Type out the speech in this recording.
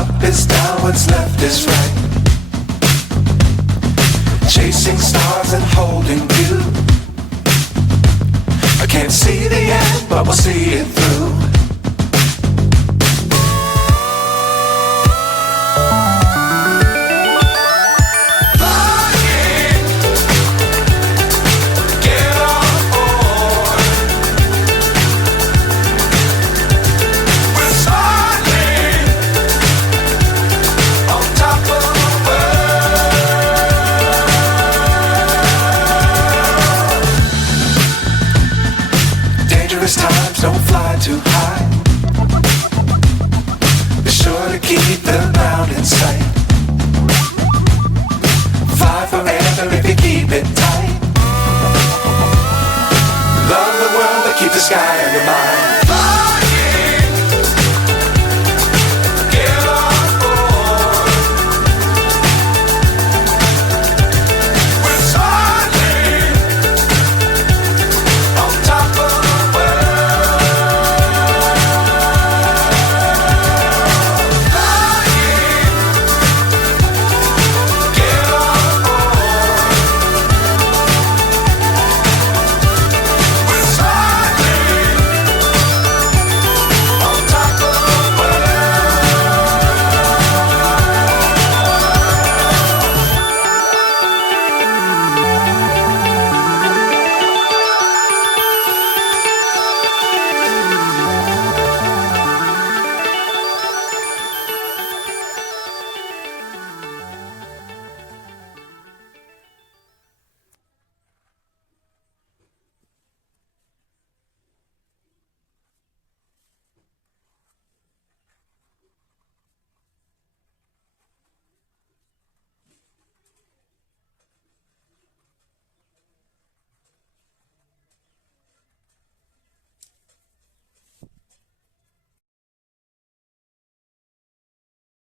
Up is down, what's left is right. Chasing stars and holding you. I can't see the end, but we'll see it through. Times don't fly too high. Be sure to keep the ground in sight.